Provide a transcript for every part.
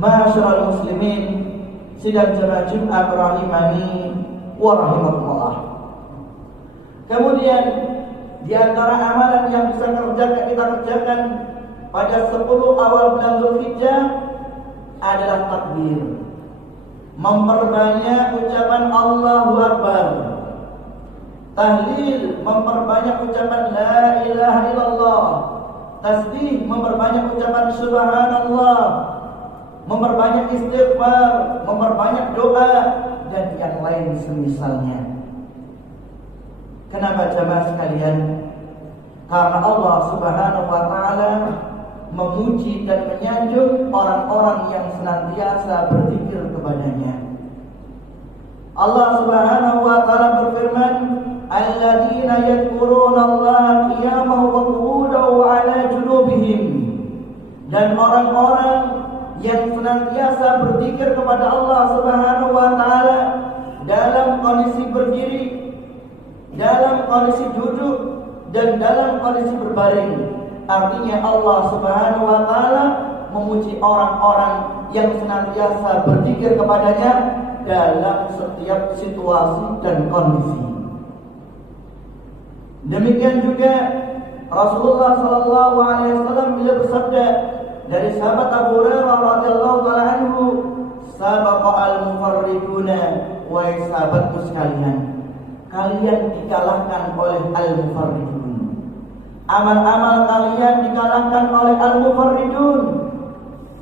Ma'asyiral muslimin, sidang jemaah Jumat rahimani wa rahimakumullah. Kemudian di antara amalan yang bisa kita kerjakan pada 10 awal bulan Dzulhijjah adalah takbir. Memperbanyak ucapan Allahu Akbar. Tahlil, memperbanyak ucapan la ilaha illallah. Tasbih, memperbanyak ucapan subhanallah. Memperbanyak istighfar, memperbanyak doa dan yang lain semisalnya. Kenapa jemaah sekalian? Karena Allah Subhanahu wa taala memuji dan menyanjung orang-orang yang senantiasa berzikir kepadanya. Allah Subhanahu wa taala berfirman, "Alladzina yadhkuruna Allaha qiyaman wa qu'udan wa 'ala junubihim." Dan orang-orang yang senantiasa berzikir kepada Allah Subhanahu wa taala dalam kondisi berdiri, dalam kondisi duduk, dan dalam kondisi berbaring. Artinya Allah Subhanahu wa taala memuji orang-orang yang senantiasa berzikir kepadanya dalam setiap situasi dan kondisi. Demikian juga Rasulullah sallallahu alaihi wasallam beliau bersabda dari sahabat Abu Hurairah radhiyallahu taala anhu, "Sabaqa al-mufarriduna, wahai sahabatku sekalian, kalian dikalahkan oleh al-mufarridun. Amal-amal kalian dikalahkan oleh al-mufarridun."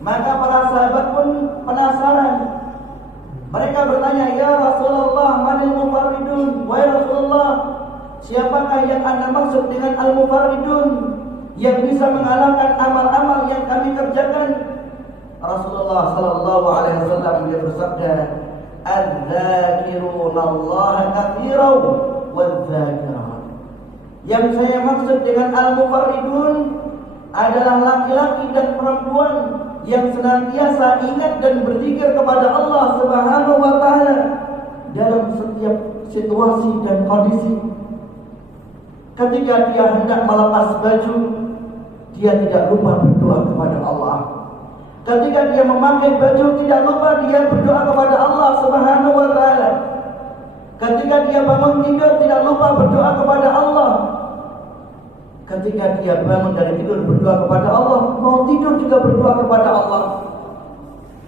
Maka para sahabat pun penasaran. Mereka bertanya, "Ya Rasulullah, manil mufarridun?" Wahai Rasulullah, siapakah yang Anda maksud dengan al-mufarridun yang bisa mengalahkan amal-amal yang kami kerjakan? Rasulullah sallallahu alaihi wasallam beliau bersabda, "Adz-dzakiruna Allah katsiran wadz-dzakirat." Yang saya maksud dengan al-mufarridun adalah laki-laki dan perempuan yang senantiasa ingat dan berzikir kepada Allah Subhanahu wa taala dalam setiap situasi dan kondisi. Ketika dia hendak melepas baju, dia tidak lupa berdoa kepada Allah. Ketika dia memakai baju, tidak lupa dia berdoa kepada Allah Subhanahu wa taala. Ketika dia bangun tidur, tidak lupa berdoa kepada Allah. Ketika dia bangun dari tidur, berdoa kepada Allah. Mau tidur juga berdoa kepada Allah.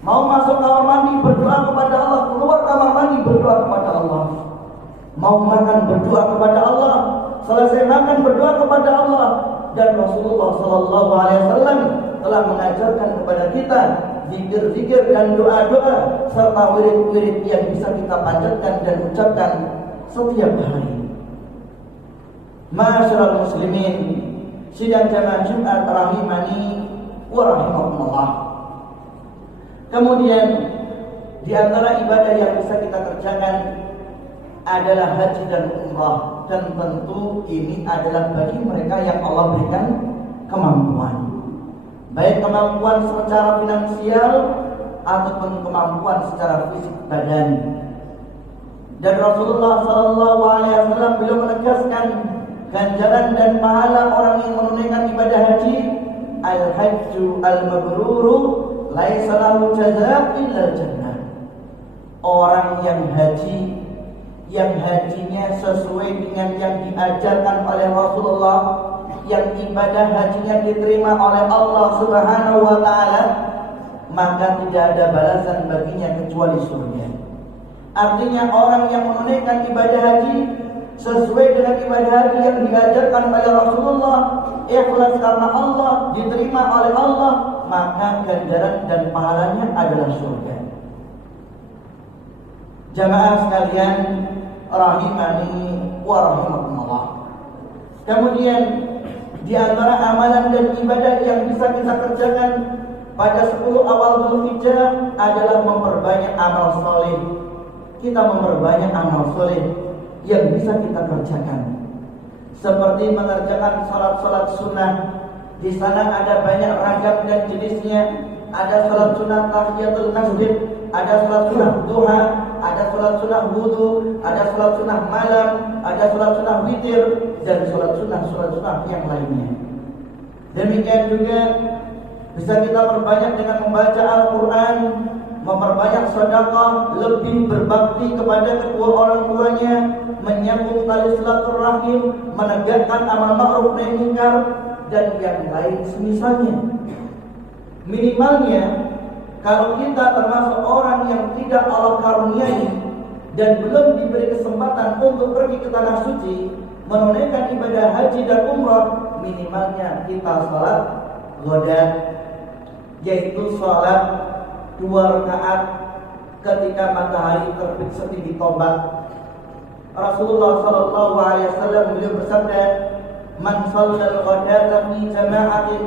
Mau masuk kamar mandi, berdoa kepada Allah. Keluar kamar mandi, berdoa kepada Allah. Mau makan, berdoa kepada Allah. Selesai makan, berdoa kepada Allah. Dan Rasulullah sallallahu alaihi wasallam telah mengajarkan kepada kita zikir-zikir dan doa-doa serta wirid-wirid yang bisa kita panjatkan dan ucapkan setiap hari. Ma'asyiral muslimin, sidang jamaah Jumat rahimani wa rahimakumullah. Kemudian di antara ibadah yang bisa kita kerjakan adalah haji dan umrah, dan tentu ini adalah bagi mereka yang Allah berikan kemampuan, baik kemampuan secara finansial ataupun kemampuan secara fisik badan. Dan Rasulullah sallallahu alaihi wasallam beliau menegaskan ganjaran dan pahala orang yang menunaikan ibadah haji, al-hajju al-mabruru laisa lahu jazaa' illa jannah. Orang yang haji, yang hajinya sesuai dengan yang diajarkan oleh Rasulullah, yang ibadah hajinya diterima oleh Allah Subhanahu wa taala, maka tidak ada balasan baginya kecuali surga. Artinya orang yang menunaikan ibadah haji sesuai dengan ibadah haji yang diajarkan oleh Rasulullah, ikhlas karena Allah, diterima oleh Allah, maka ganjaran dan pahalanya adalah surga. Jamaah sekalian rahimani wa rahimakumullah. Kemudian di antara amalan dan ibadah yang bisa kita kerjakan pada 10 awal Dzulhijjah adalah memperbanyak amal soleh. Kita memperbanyak amal soleh yang bisa kita kerjakan, seperti mengerjakan salat-salat sunnah. Di sana ada banyak ragam dan jenisnya. Ada salat sunnah tahiyatul masjid, ada salat sunnah duha, ada salat sunnah wudu, ada salat sunnah malam, ada salat sunnah witir, dan salat sunnah yang lainnya. Demikian juga Bisa kita perbanyak dengan membaca Al-Quran, memperbanyak sedekah, lebih berbakti kepada kedua orang tuanya, menyambung tali silaturahim, menegakkan amal ma'ruf nahi munkar, dan yang lain semisalnya. Minimalnya, kalau kita termasuk orang yang tidak Allah karuniai dan belum diberi kesempatan untuk pergi ke tanah suci, menunaikan ibadah haji dan umrah, minimalnya kita salat ghadat, yaitu salat 2 rakaat ketika matahari terbit setinggi tombak. Rasulullah sallallahu alaihi wasallam beliau bersabda, "Man shallal ghadata fi jama'atin,"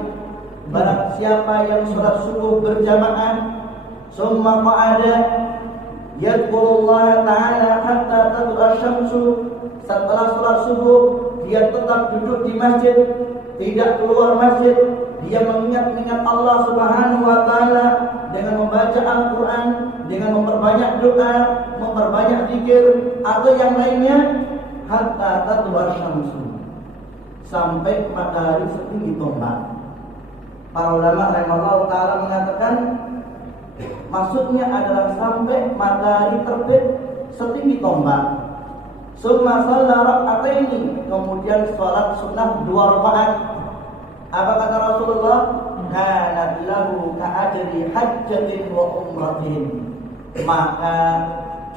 barang siapa yang salat subuh berjamaah, summa qa'ada yadhkurullah ta'ala hatta tatlu'a syamsu, setelah salat subuh dia tetap duduk di masjid, tidak keluar masjid, dia mengingat-ingat Allah Subhanahu wa taala dengan membaca Al-Qur'an, dengan memperbanyak doa, memperbanyak zikir atau yang lainnya, hatta tatlu'a syamsu, sampai matahari setinggi tombak. Para ulama rahimahullah taala mengatakan maksudnya adalah sampai matahari terbit setinggi tombak. Summa shalla rak'ataini, kemudian salat sunnah 2 rakaat. Apa kata Rasulullah? Kanat lahu ka'ajri hajjatin wa umratin, maka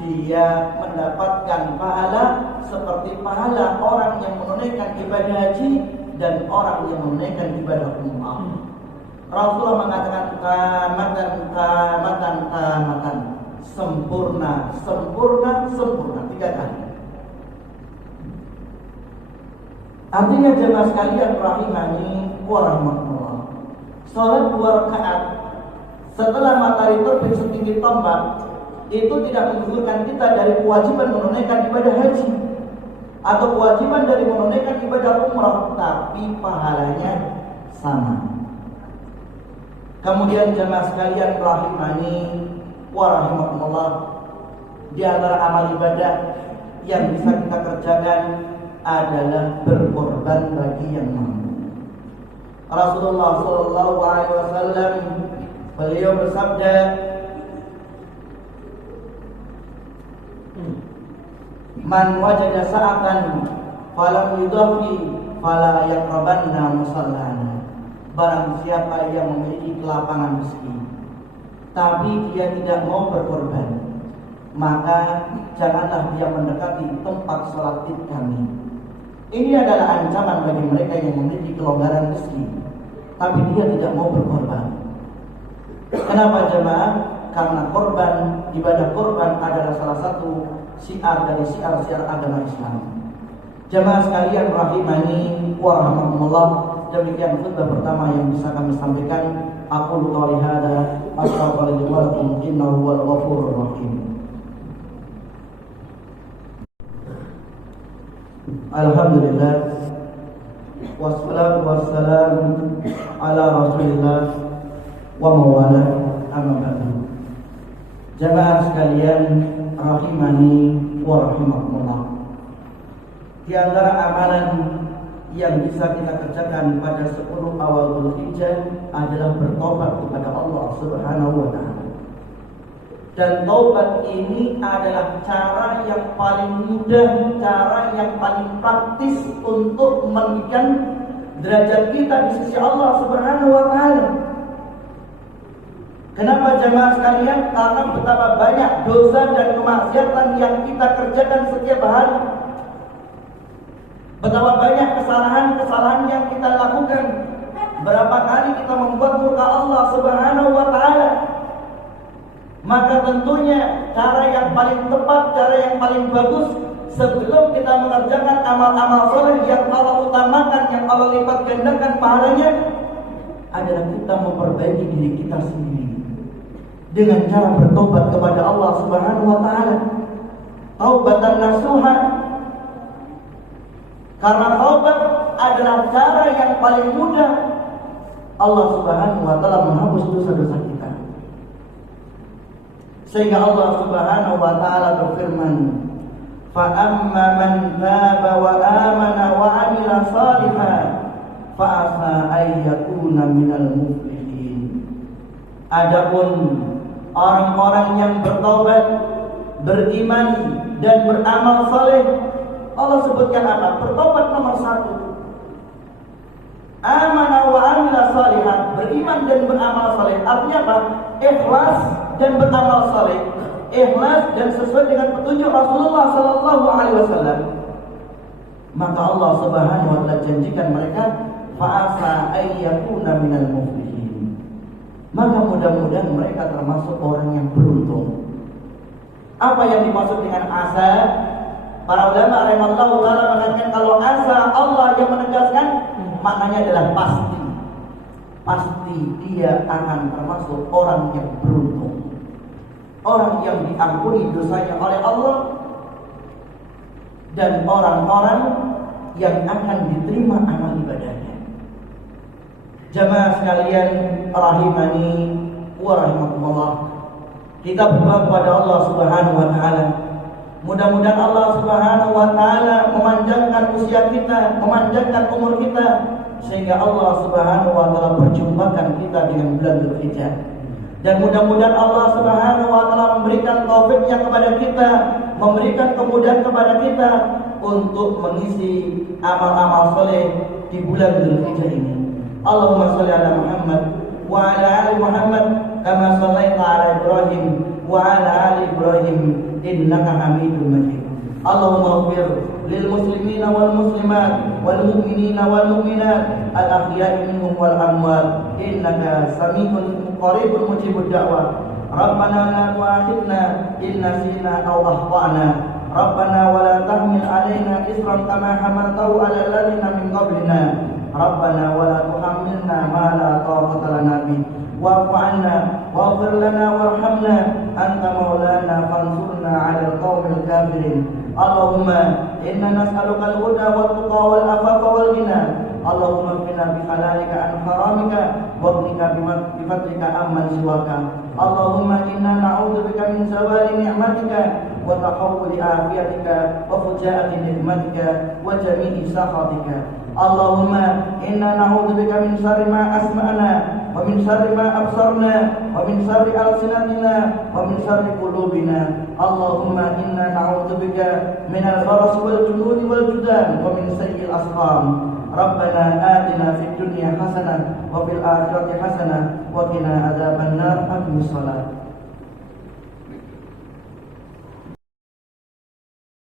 dia mendapatkan pahala seperti pahala orang yang menunaikan ibadah haji dan orang yang menunaikan ibadah umrah. Rasulullah mengatakan tamatan, sempurna, sempurna, sempurna 3 kali. Artinya jemaah sekalian rahimani wa rahimakumullah, salat 2 rakaat setelah matahari terbit setinggi tombak itu tidak menggugurkan kita dari kewajiban menunaikan ibadah haji atau kewajiban dari menunaikan ibadah umrah, tapi pahalanya sama. Kemudian jemaah sekalian rahimani wa rahimakumullah, di antara amal ibadah yang bisa kita kerjakan adalah berkorban bagi yang mampu. Rasulullah sallallahu alaihi wasallam beliau bersabda, "Man wajada sa'atan falam yudhi fala yaqrabanna musallana." Barang siapa yang memiliki kelapangan rezeki tapi dia tidak mau berkorban, maka janganlah dia mendekati tempat salat Id kami. Ini adalah ancaman bagi mereka yang memiliki kelonggaran rezeki tapi dia tidak mau berkorban. Kenapa jemaah? Karena korban, ibadah korban adalah salah satu syiar dari syiar-syiar agama Islam. Jemaah sekalian rahimani wa rahimakumullah, demikian khutbah pertama yang bisa kami sampaikan. Aku qouli hadza astaghfirullaha wa lakum innahu huwal ghafurur rahim. Alhamdulillah wassalatu wassalamu ala Rasulillah wa mawala, amma ba'du. Jemaah sekalian rahimani wa rahimakumullah, di antara amalan yang bisa kita kerjakan pada 10 awal Dzulhijjah adalah bertobat kepada Allah Subhanahu wa taala. Dan taubat ini adalah cara yang paling mudah, cara yang paling praktis untuk meninggikan derajat kita di sisi Allah Subhanahu wa taala. Kenapa jemaah sekalian? Karena betapa banyak dosa dan kemaksiatan yang kita kerjakan setiap hari. Betapa banyak kesalahan-kesalahan yang kita lakukan. Berapa kali kita membuat murka Allah Subhanahu wa taala. Maka tentunya cara yang paling tepat, cara yang paling bagus sebelum kita mengerjakan amal-amal soleh yang Allah utamakan, yang Allah lipat gandakan pahalanya, adalah kita memperbaiki diri kita sendiri dengan cara bertobat kepada Allah Subhanahu wa taala. Taubatan nasuha. Karena taubat adalah cara yang paling mudah Allah Subhanahu wa taala menghapus dosa-dosa kita. Sehingga Allah Subhanahu wa taala berfirman, "Fa amma man taba wa amana wa 'amila shalihan fa asa ay yakuna minal muflihin." Adapun orang-orang yang bertaubat, beriman dan beramal saleh, Allah sebutkan apa? Bertobat nomor 1. Amana wa amila salihan, beriman dan beramal saleh. Artinya apa? Ikhlas dan beramal saleh. Ikhlas dan sesuai dengan petunjuk Rasulullah sallallahu alaihi wasallam. Maka Allah Subhanahu wa taala janjikan mereka fa'asa ayyakuna minal muflihin. Maka mudah-mudahan mereka termasuk orang yang beruntung. Apa yang dimaksud dengan asa? Para ulama rahimahullah taala mengatakan kalau asa Allah yang menegaskan, maknanya adalah pasti. Pasti dia akan termasuk orang yang beruntung. Orang yang diampuni dosanya oleh Allah dan orang-orang yang akan diterima amal ibadahnya. Jamaah sekalian rahimani wa rahimakumullah. Kita berdoa kepada Allah Subhanahu wa taala. Mudah-mudahan Allah Subhanahu wa taala memanjangkan usia kita, memanjangkan umur kita, sehingga Allah Subhanahu wa taala perjumpakan kita dengan bulan Dzulhijjah. Dan mudah-mudahan Allah Subhanahu wa taala memberikan taufiknya kepada kita, memberikan kemudahan kepada kita untuk mengisi amal-amal soleh di bulan Dzulhijjah ini. Allahumma shalli ala Muhammad wa ala ali Muhammad kama shallaita ala Ibrahim wa ala ali Ibrahim innaka Hamidum Majid. Allahumma ighfir lil muslimina wal muslimat wal mu'minina wal mu'minat al ahya'i minhum wal amwat innaka sami'un qaribun mujibud da'wah. Rabbana la tu'akhidna in nasina aw akhtana. Rabbana wa la tahmil 'alaina isran kama hamaltahu 'ala alladziina min qablina. Rabbana wa la tuhammilna ma la taqata lana bih. Wa'fu 'anna waghfir lana warhamna anta maulana fansurna 'alal qaumil kafirin. Allahumma inna nas'aluka al-huda wat-tuqa wal-afafa wal-ghina. Allahumma qina bi halalika an haramika wa qina bi fadlika amman siwaka. Allahumma inna na'udzubika min zawali ni'matika wa tahawuli afiyatika wa fujaati nikmatika wa jami'i sakhatika. Allahumma inna na'udzubika min syarri ma asma'na wa min syarri ma absarna wa min syarri alsinatina wa min syarri qulubina. Allahumma inna na'udzubika min al-baras wal jununi wal judan wa min sayyi'il asqam. Rabbana atina fid dunya hasanah wa fil akhirati hasanah wa qina adzabannar. Aqimus shalah.